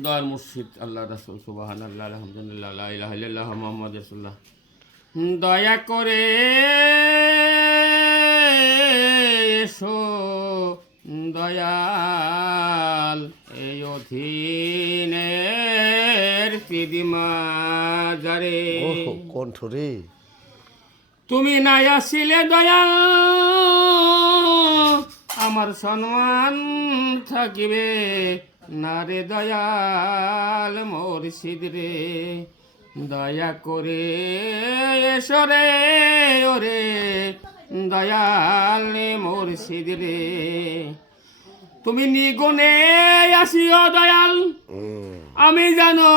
দয়ার মুর্শিদ আল্লাহ রাসূল সুবহানাল্লাহ আলহামদুলিল্লাহ লা ইলাহা ইল্লাল্লাহ মুহাম্মাদুর রাসূলুল্লাহ। দয়া করে এসো দয়াল এই অধীনের পিদিমাজারে। ওহো কণ্ঠ রে। তুমি নাই আসিলে দয়াল আমার সম্মান থাকিবে না রে দয়াল মুর্শিদ রে। দয়া করে এসো রে ওরে দয়াল মুর্শিদ রে। তুমি নিগুণে আসিও দয়াল আমি জানো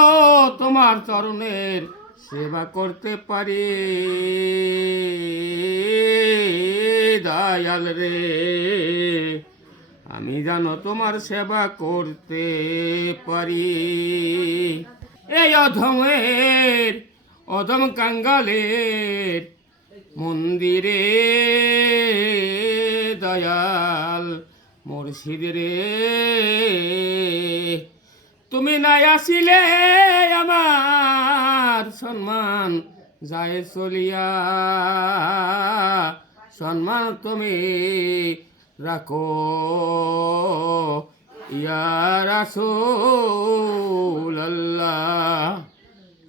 তোমার চরণের সেবা করতে পারি দয়াল রে। আমি জানো তোমার সেবা করতে পারি। এই অধম কাঙ্গালের মন্দিরে দয়াল মুর্শিদ রে। তুমি নাই আসিলে আমার সম্মান যায় চলিয়া। সম্মান তুমি রাখো ইয়া রাসূলুল্লাহ।